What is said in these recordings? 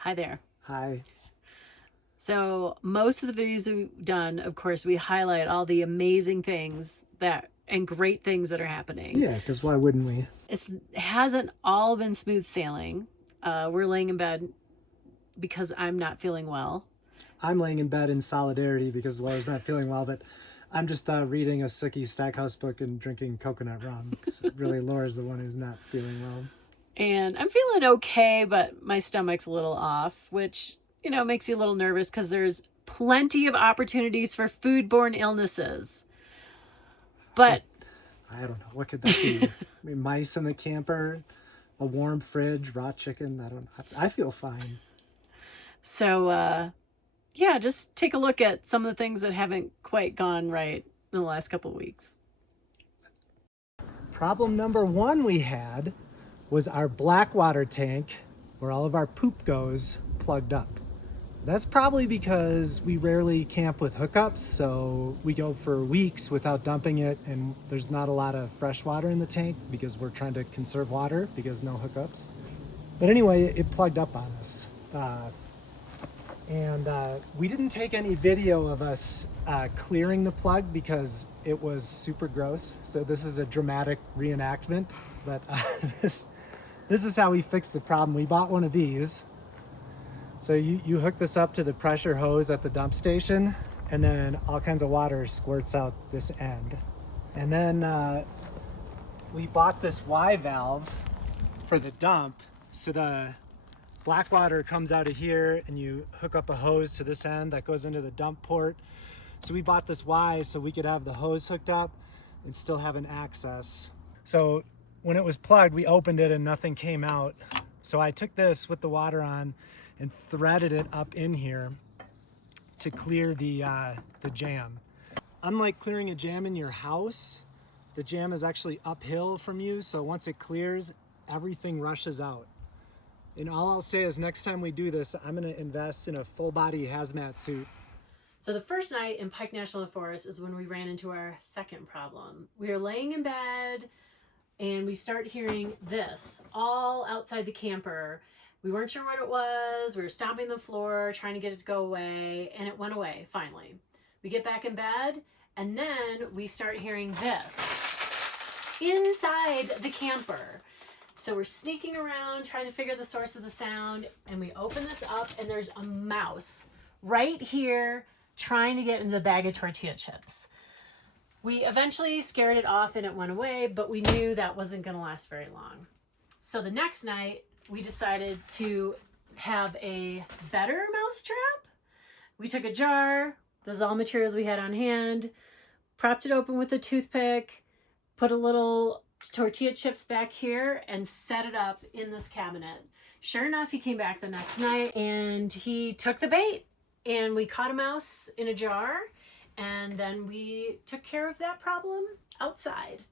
Hi there. Hi. So, most of the videos we've done, of course, we highlight all the amazing things that and great things that are happening. Yeah, because why wouldn't we? It hasn't all been smooth sailing. We're laying in bed because I'm not feeling well. I'm laying in bed in solidarity because Laura's not feeling well, but I'm just reading a Sookie Stackhouse book and drinking coconut rum because really Laura's the one who's not feeling well. And I'm feeling okay, but my stomach's a little off, which, makes you a little nervous because there's plenty of opportunities for foodborne illnesses. Like, But I don't know. What could that be? I mean, mice in the camper, a warm fridge, raw chicken. I don't know. I feel fine. so, yeah, just take a look at some of the things that haven't quite gone right in the last couple of weeks. Problem number one we had was our Blackwater tank, where all of our poop goes, plugged up. That's probably because we rarely camp with hookups, so we go for weeks without dumping it, and there's not a lot of fresh water in the tank because we're trying to conserve water because no hookups. But anyway, it plugged up on us. And we didn't take any video of us clearing the plug because it was super gross. So this is a dramatic reenactment, but this is how we fixed the problem. We bought one of these. So you hook this up to the pressure hose at the dump station, and then all kinds of water squirts out this end. And then we bought this Y valve for the dump. So the black water comes out of here and you hook up a hose to this end that goes into the dump port. So we bought this Y so we could have the hose hooked up and still have an access. So when it was plugged, we opened it and nothing came out. So I took this with the water on and threaded it up in here to clear the jam. Unlike clearing a jam in your house, the jam is actually uphill from you. So once it clears, everything rushes out. And all I'll say is next time we do this, I'm going to invest in a full body hazmat suit. So the first night in Pike National Forest is when we ran into our second problem. We were laying in bed and we start hearing this all outside the camper. We weren't sure what it was. We were stomping the floor, trying to get it to go away, and it went away finally. We get back in bed, and then we start hearing this inside the camper. So we're sneaking around trying to figure the source of the sound, and we open this up, and there's a mouse right here trying to get into the bag of tortilla chips. We eventually scared it off and it went away, but we knew that wasn't going to last very long. So the next night, we decided to have a better mousetrap. We took a jar, this is all materials we had on hand, propped it open with a toothpick, put a little tortilla chips back here, and set it up in this cabinet. Sure enough, he came back the next night and he took the bait, and we caught a mouse in a jar, and then we took care of that problem outside.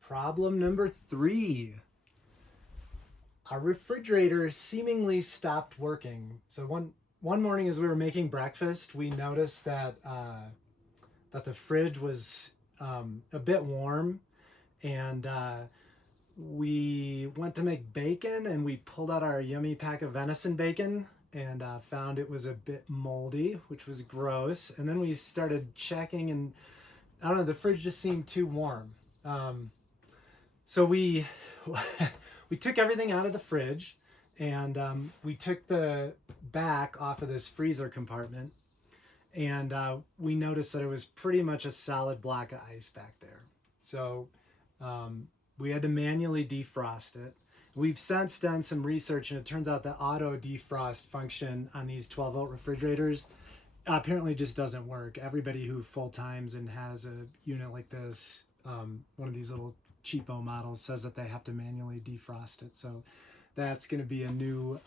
Problem number three. Our refrigerator seemingly stopped working. So one morning as we were making breakfast, we noticed that the fridge was a bit warm, and we went to make bacon, and we pulled out our yummy pack of venison bacon and found it was a bit moldy, which was gross. And then we started checking, and I don't know, the fridge just seemed too warm. So we we took everything out of the fridge, and we took the back off of this freezer compartment, and we noticed that it was pretty much a solid block of ice back there. So we had to manually defrost it. We've since done some research, and it turns out the auto defrost function on these 12-volt refrigerators apparently just doesn't work. Everybody who full times and has a unit like this, one of these little cheapo models, says that they have to manually defrost it. So that's going to be a new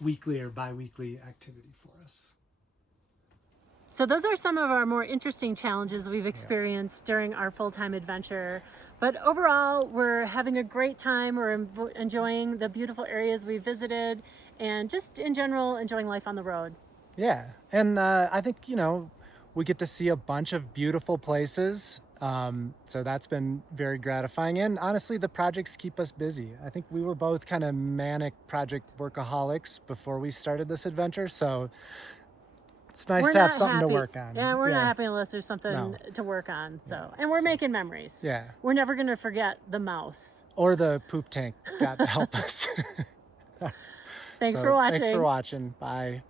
weekly or bi-weekly activity for us. So those are some of our more interesting challenges we've experienced during our full-time adventure. But overall, we're having a great time. We're enjoying the beautiful areas we visited, and just in general, enjoying life on the road. Yeah, and I think, we get to see a bunch of beautiful places. So that's been very gratifying. And honestly, the projects keep us busy. I think we were both kind of manic project workaholics before we started this adventure. So it's nice We're to have not something to happy. work on. Yeah, we're not happy unless there's something No. to work on. So, Yeah, and we're so- making memories. Yeah. We're never going to forget the mouse. Or the poop tank got to help us. Thanks So for watching. Thanks for watching. Bye.